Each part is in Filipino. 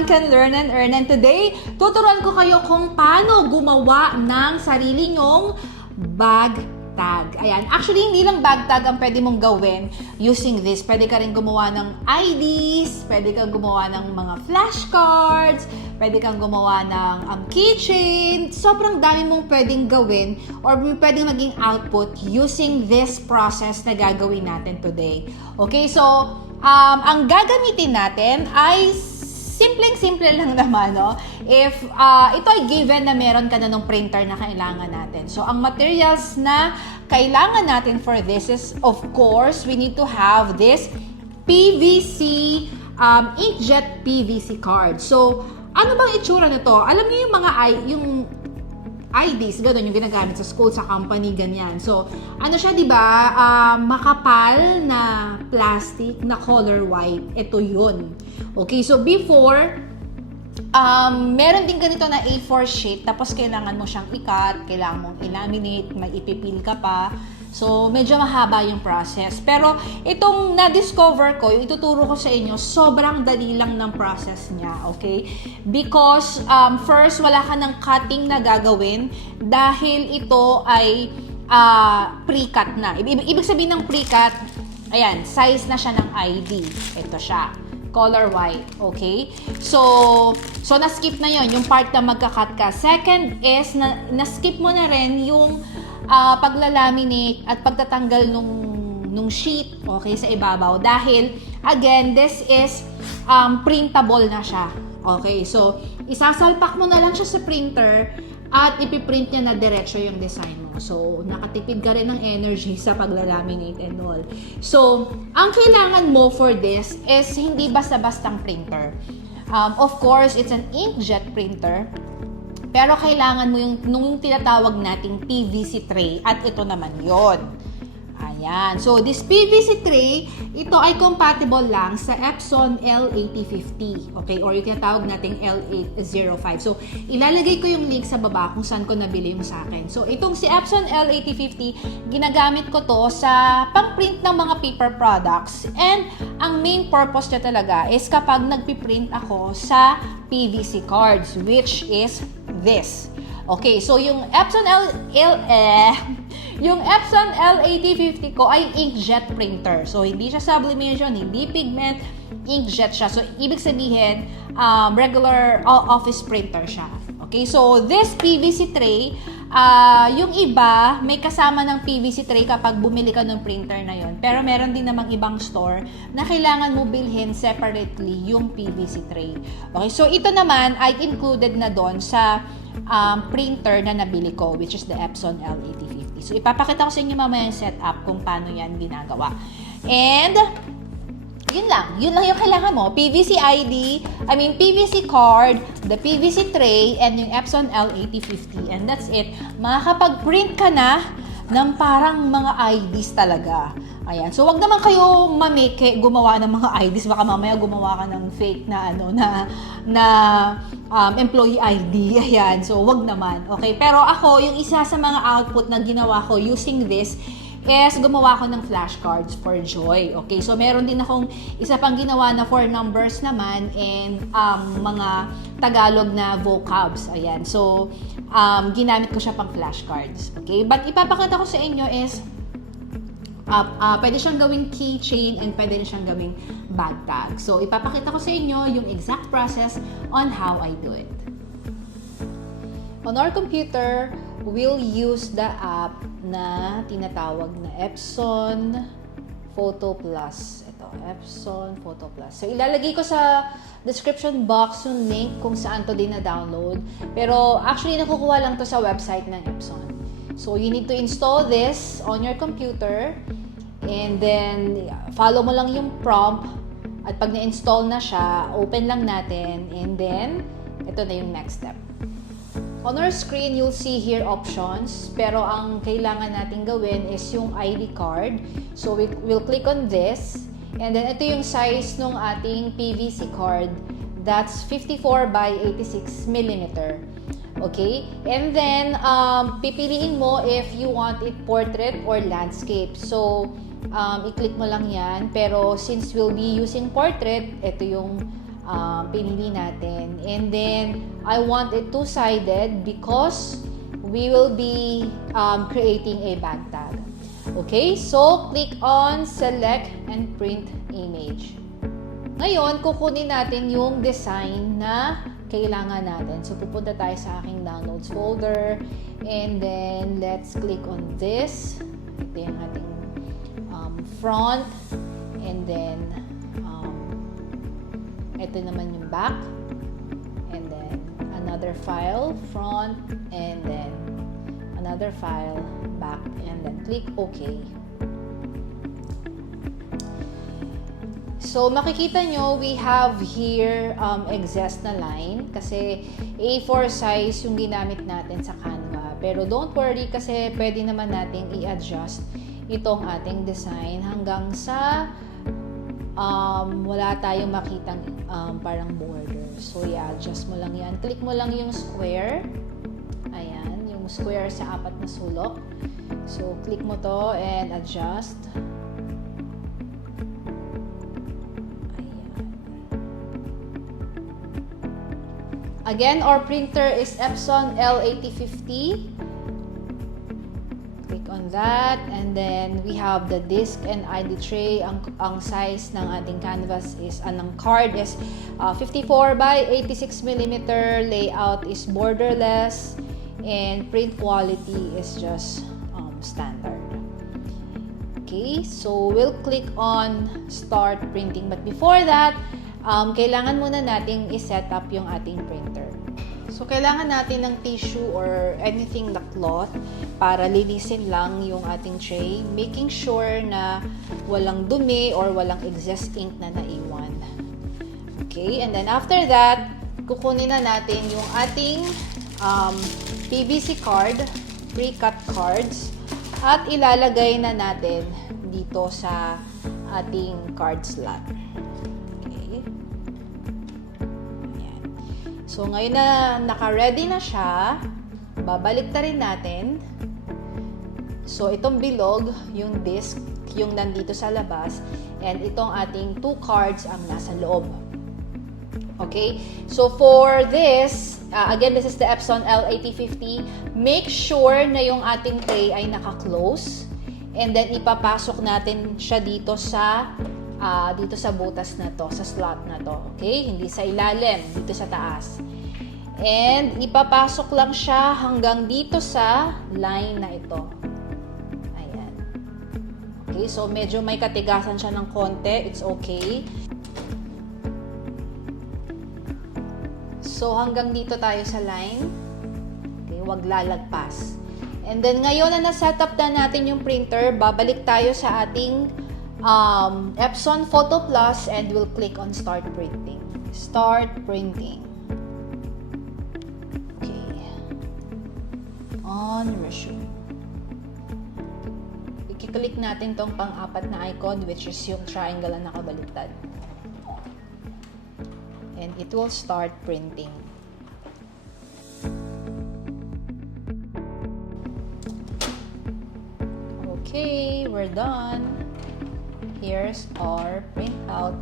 everyone can learn and earn. And today, tuturuan ko kayo kung paano gumawa ng sarili nyong bag tag. Ayan. Actually, hindi lang bag tag ang pwede mong gawin using this. Pwede ka rin gumawa ng IDs, pwede kang gumawa ng mga flashcards, pwede kang gumawa ng keychain. Sobrang dami mong pwedeng gawin or pwedeng maging output using this process na gagawin natin today. Okay, so ang gagamitin natin ay simpleng-simple lang naman, no? If ito ay given na meron ka na ng printer na kailangan natin. So, ang materials na kailangan natin for this is, of course, we need to have this PVC, inkjet PVC card. So, ano bang itsura nito? Alam niyo yung mga yung IDs, gano'n yung ginagamit sa school, sa company, ganyan. So, ano siya, di ba? Makapal na plastic na color white. Ito yun. Okay, so before, meron din ganito na A4 sheet, tapos kailangan mo siyang i-cut, kailangan mong i-laminate, may ipipil ka pa. So, medyo mahaba yung process. Pero, itong na-discover ko, yung ituturo ko sa inyo, sobrang dali lang ng process niya, okay? Because, first, wala ka ng cutting na gagawin dahil ito ay pre-cut na. Ibig sabihin ng pre-cut, ayan, size na siya ng ID. Ito siya. Color white, okay? So na-skip na yon yung part na magka-cut ka. Second is, na-skip mo na rin yung paglalaminate at pagtatanggal nung sheet, okay, sa ibabaw. Dahil, again, this is printable na siya. Okay, so, isasalpak mo na lang siya sa printer at ipiprint niya na diretso yung design mo. So, nakatipid ka rin ng energy sa paglalaminate and all. So, ang kailangan mo for this is hindi basta-bastang printer. Of course, it's an inkjet printer. Pero kailangan mo yung tinatawag nating PVC tray at ito naman yon. Ayan. So, this PVC tray, ito ay compatible lang sa Epson L8050. Okay? Or yung tinatawag nating L805. So, ilalagay ko yung link sa baba kung saan ko nabili yung sa akin. So, itong si Epson L8050, ginagamit ko to sa pang-print ng mga paper products. And, ang main purpose niya talaga is kapag nagpiprint ako sa PVC cards, which is this. Okay, so yung Epson L8050 ko ay inkjet printer. So, hindi siya sublimation, hindi pigment, inkjet siya. So, ibig sabihin, regular office printer siya. Okay, so this PVC tray, yung iba, may kasama ng PVC tray kapag bumili ka ng printer na yon. Pero meron din namang ibang store na kailangan mo bilhin separately yung PVC tray. Okay, so ito naman ay included na doon sa printer na nabili ko, which is the Epson L8050. So, ipapakita ko sa inyo mamaya yung setup kung paano yan ginagawa. And, yun lang yung kailangan mo. PVC PVC card, the PVC tray, and yung Epson L8050. And that's it. Makakapag-print ka na ng parang mga IDs talaga. Ayan. So, wag naman kayo gumawa ng mga IDs. Baka mamaya gumawa ka ng fake na employee ID. Ayan. So, wag naman. Okay. Pero ako, yung isa sa mga output na ginawa ko using this is gumawa ko ng flashcards for Joy. Okay. So, meron din akong isa pang ginawa na for numbers naman and mga Tagalog na vocabs. Ayan. So, ginamit ko siya pang flashcards. Okay. But ipapakita ko sa inyo is pwede siyang gawing keychain and pwede siyang gawing bag tag. So, ipapakita ko sa inyo yung exact process on how I do it. On our computer, we'll use the app na tinatawag na Epson Photo Plus. Ito, Epson Photo Plus. So, ilalagay ko sa description box yung link kung saan to din na-download. Pero, actually, nakukuha lang to sa website ng Epson. So, you need to install this on your computer and then follow mo lang yung prompt at pag na-install na siya, open lang natin and then ito na yung next step. On our screen, you'll see here options pero ang kailangan natin gawin is yung ID card. So, we'll click on this and then ito yung size ng ating PVC card. That's 54 by 86 millimeter. Okay? And then, pipiliin mo if you want it portrait or landscape. So, i-click mo lang yan. Pero, since we'll be using portrait, ito yung pinili natin. And then, I want it two-sided because we will be creating a bag tag. Okay, so click on select and print image. Ngayon, kukunin natin yung design na kailangan natin. So, pupunta tayo sa aking downloads folder and then let's click on this. Ito yung ating front and then ito naman yung back and then another file, front and then another file, back, and then click OK. So, makikita nyo, we have here excess na line kasi A4 size yung ginamit natin sa Canva. Pero don't worry kasi pwede naman nating i-adjust itong ating design hanggang sa wala tayong makitang parang border. So, i-adjust mo lang yan. Click mo lang yung square. Ayan, yung square sa 4 na sulok. So, click mo to and adjust. Ayan. Again, our printer is Epson L8050. On that, and then we have the disc and ID tray. Ang size ng ating canvas is, ng card is 54 by 86 mm. Layout is borderless and print quality is just standard. Okay, so we'll click on start printing, but before that, kailangan muna nating i-set up yung ating printer. So, kailangan natin ng tissue or anything na cloth para linisin lang yung ating tray, making sure na walang dumi or walang excess ink na naiwan. Okay, and then after that, kukunin na natin yung ating PVC card, pre-cut cards, at ilalagay na natin dito sa ating card slot. So, ngayon na naka-ready na siya, babalik na rin natin. So, itong bilog, yung disc, yung nandito sa labas, and itong ating 2 cards ang nasa loob. Okay? So, for this, again, this is the Epson L8050. Make sure na yung ating tray ay naka-close. And then, ipapasok natin siya dito sa butas na to, sa slot na to. Okay? Hindi sa ilalim, dito sa taas. And ipapasok lang siya hanggang dito sa line na ito. Ayan. Okay, so medyo may katigasan siya ng konti. It's okay. So hanggang dito tayo sa line. Okay, wag lalagpas. And then ngayon na na-set up na natin yung printer, babalik tayo sa ating Epson Photo Plus and we'll click on Start Printing. Start Printing. Okay. On Resume. I-click natin tong pang-4 na icon, which is yung triangle na nakabaliktad. And it will start printing. Okay, we're done. Here's our printout.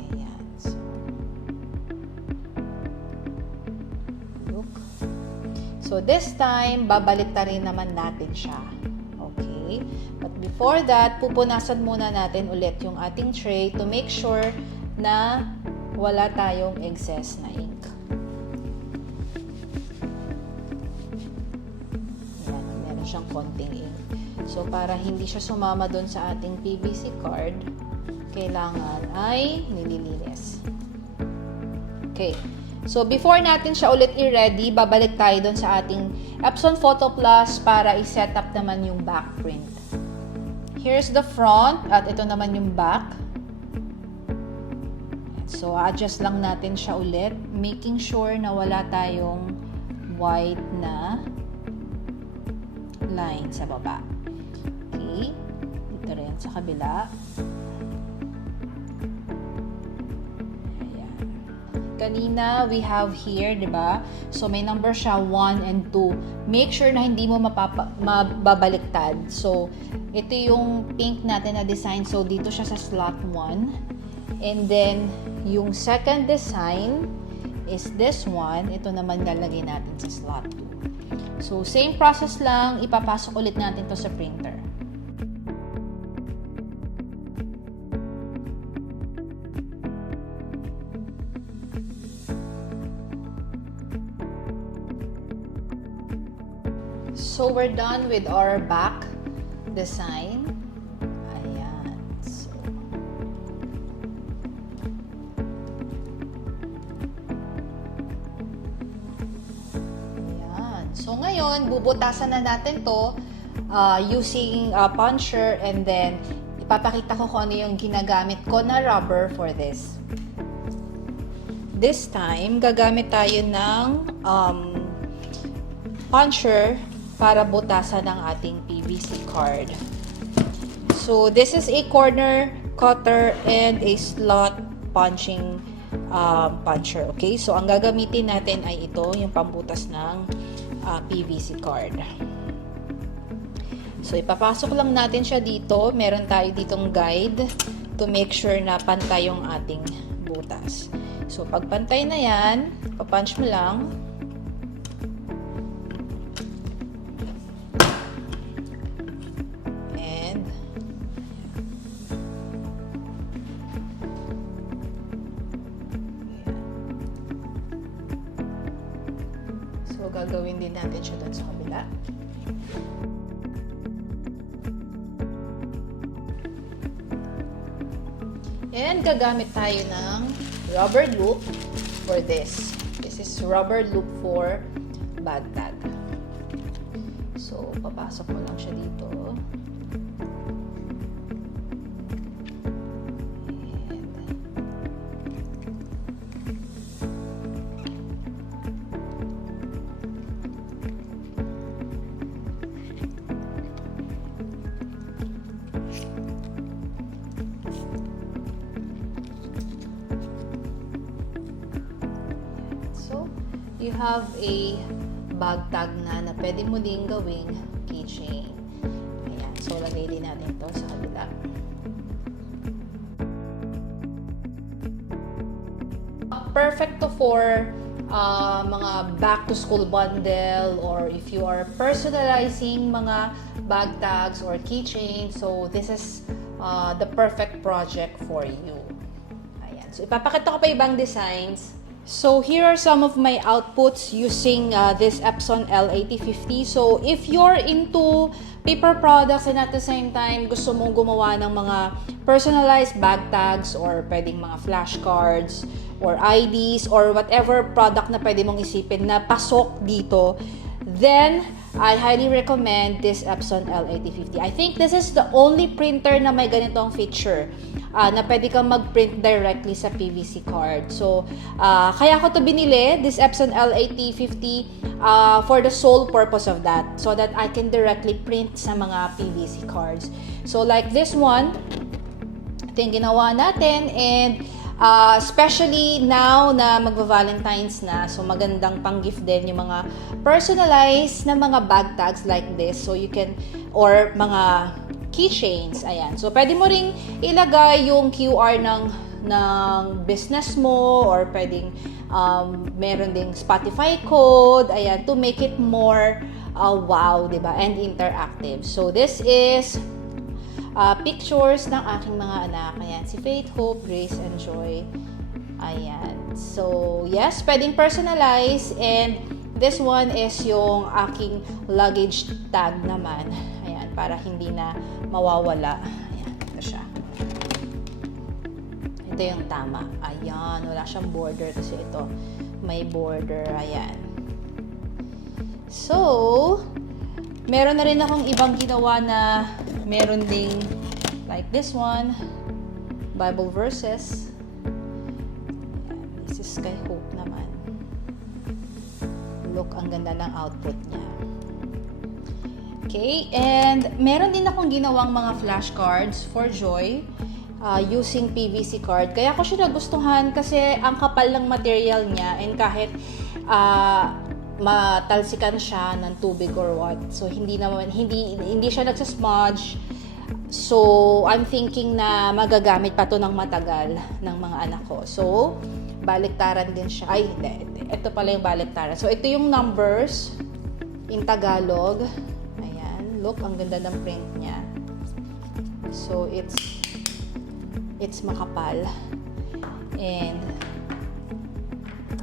Ayan. Look. So, this time, babalik na rin naman natin siya. Okay? But before that, pupunasan muna natin ulit yung ating tray to make sure na wala tayong excess na ink. Ayan, meron siyang konting ink. So, para hindi siya sumama doon sa ating PVC card, kailangan ay nililinis. Okay. So, before natin siya ulit i-ready, babalik tayo doon sa ating Epson Photo Plus para i-set up naman yung back print. Here's the front at ito naman yung back. So, adjust lang natin siya ulit, making sure na wala tayong white na line sa baba. Okay. Dito rin sa kabila. Ayan. Kanina, we have here, di ba? So, may number siya 1 and 2. Make sure na hindi mo mababaliktad. So, ito yung pink natin na design. So, dito siya sa slot 1. And then, yung second design is this one. Ito naman lalagay natin sa slot 2. So, same process lang. Ipapasok ulit natin to sa printer. So, we're done with our back design. Ayan. So, ayan. So, ngayon, bubutasan na natin to using puncher, and then ipapakita ko kung ano yung ginagamit ko na rubber for this. This time, gagamit tayo ng puncher para butasan ang ating PVC card. So, this is a corner cutter and a slot punching puncher. Okay? So, ang gagamitin natin ay ito, yung pambutas ng PVC card. So, ipapasok lang natin siya dito. Meron tayo ditong guide to make sure na pantay yung ating butas. So, pag pantay na yan, papunch mo lang. So, gagawin din natin siya doon sa kabila. And gagamit tayo ng rubber loop for this. This is rubber loop for bag tag. So, papasok mo lang siya dito. You have a bag tag na pwede mo din gawing keychain. Ayan. So, lagay din natin ito sa kabila. Perfect to for mga back-to-school bundle, or if you are personalizing mga bag tags or keychain. So, this is the perfect project for you. Ayan. So, ipapakita ko pa ibang designs. So, here are some of my outputs using this Epson L8050. So, if you're into paper products and at the same time gusto mong gumawa ng mga personalized bag tags or pwedeng mga flashcards or IDs or whatever product na pwede mong isipin na pasok dito, then I highly recommend this Epson L8050. I think this is the only printer na may ganitong feature na pwede kang mag-print directly sa PVC card. So, kaya ko to binili, this Epson L8050, for the sole purpose of that. So that I can directly print sa mga PVC cards. So, like this one, ito yung ginawa natin, and especially now na magva-Valentine's na, so magandang pang-gift din yung mga personalized na mga bag tags like this. So you can, or mga keychains, ayan. So pwede mo ring ilagay yung QR ng business mo, or pwedeng meron ding Spotify code, ayan, to make it more wow, diba? And interactive. So this is pictures ng aking mga anak. Ayan, si Faith, Hope, Grace, and Joy. Ayan. So, yes, pwedeng personalize. And this one is yung aking luggage tag naman. Ayan, para hindi na mawawala. Ayan, ito siya. Ito yung tama. Ayan, wala siyang border kasi ito may border. Ayan. So, meron na rin akong ibang ginawa na meron ding like this one, Bible verses. This is kay Hope naman. Look, ang ganda ng output niya. Okay, and meron din akong ginawang mga flashcards for Joy using PVC card. Kaya ko siya nagustuhan kasi ang kapal ng material niya, and kahit matalsikan siya ng tubig or what. So hindi siya nagsasmudge. So, I'm thinking na magagamit pa to ng matagal ng mga anak ko. So, baliktaran din siya. Ay, hindi. Ito pala yung baliktaran. So, ito yung numbers in Tagalog. Ayan. Look, ang ganda ng print niya. So, it's makapal. And,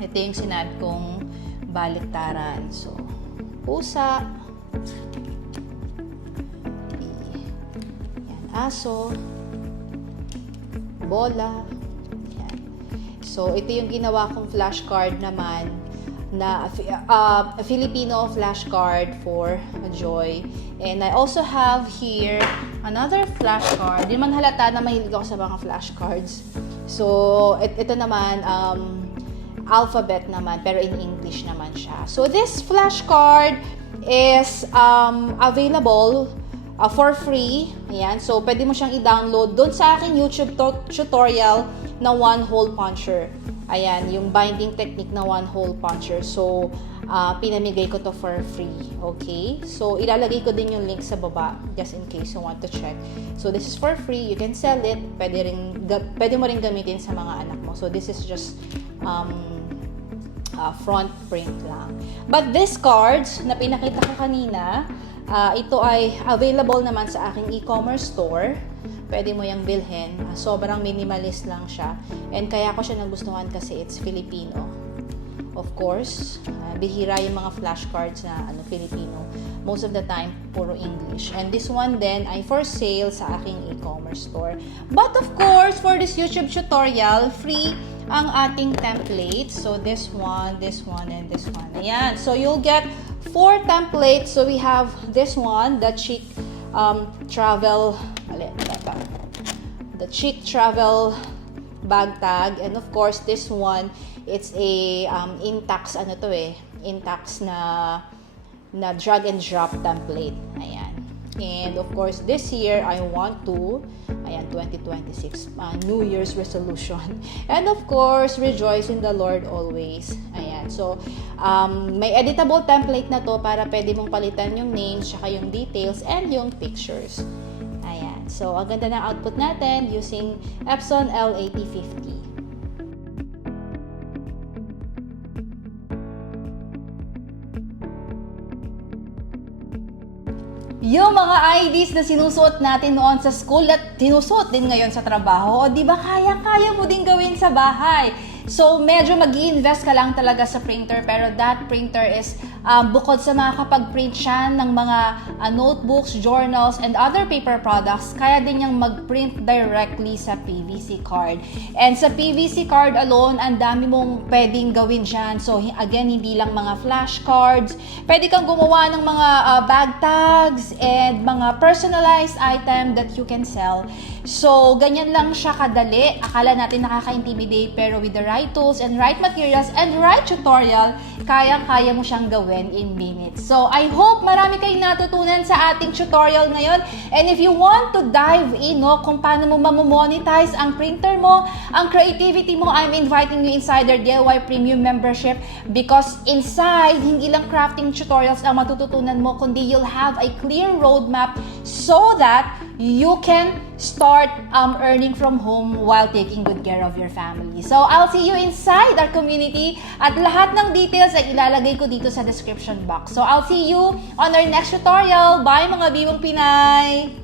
ito yung sinabi kong baliktaran. So, pusa. Aso, bola, yan. So, ito yung ginawa kong flashcard naman na Filipino flashcard for Joy. And I also have here another flashcard. Di man halata na mahilig ako sa mga flashcards. So, ito naman, alphabet naman, pero in English naman siya. So, this flashcard is available for free. Ayan. So, pwede mo siyang i-download doon sa aking YouTube tutorial na one hole puncher. Ayan, yung binding technique na one hole puncher. So, pinamigay ko to for free. Okay? So, ilalagay ko din yung link sa baba just in case you want to check. So, this is for free. You can sell it. Pwede mo rin gamitin sa mga anak mo. So, this is just front print lang. But these cards na pinakita ko kanina, ito ay available naman sa aking e-commerce store. Pwede mo yung bilhin. Sobrang minimalist lang siya. And kaya ko siya nagustuhan kasi it's Filipino. Of course, bihira yung mga flashcards na Filipino. Most of the time, puro English. And this one then ay for sale sa aking e-commerce store. But of course, for this YouTube tutorial, free ang ating templates. So this one, and this one. Ayan. So you'll get 4 templates. So we have this one, the chic travel bag tag, and of course this one, it's a Intax Intax na drag and drop template. Ayan. And of course this year I want to 2026 New Year's resolution. And of course, rejoice in the Lord always. Ayan. So, may editable template na to para pwede mong palitan yung names, saka yung details, and yung pictures. Ayan. So, ang ganda ng output natin using Epson L8050. Yung mga IDs na sinusuot natin noon sa school at sinusuot din ngayon sa trabaho, o di ba kaya mo din gawin sa bahay? So, medyo mag-i-invest ka lang talaga sa printer, pero that printer is bukod sa makakapag-print siya ng mga notebooks, journals, and other paper products, kaya din niyang mag-print directly sa PVC card. And sa PVC card alone, ang dami mong pwedeng gawin dyan. So, again, hindi lang mga flashcards. Pwede kang gumawa ng mga bag tags and mga personalized item that you can sell. So, ganyan lang siya kadali. Akala natin nakaka-intimidate, pero with the right tools and right materials and right tutorial, kaya mo siyang gawin in minutes. So, I hope marami kayong natutunan sa ating tutorial ngayon. And if you want to dive in, kung paano mo mamonetize ang printer mo, ang creativity mo, I'm inviting you inside our DIY Premium membership, because inside, hindi lang crafting tutorials ang matututunan mo, kundi you'll have a clear roadmap so that you can start earning from home while taking good care of your family. So, I'll see you inside our community, at lahat ng details ay ilalagay ko dito sa description box. So, I'll see you on our next tutorial. Bye mga Bimong Pinay!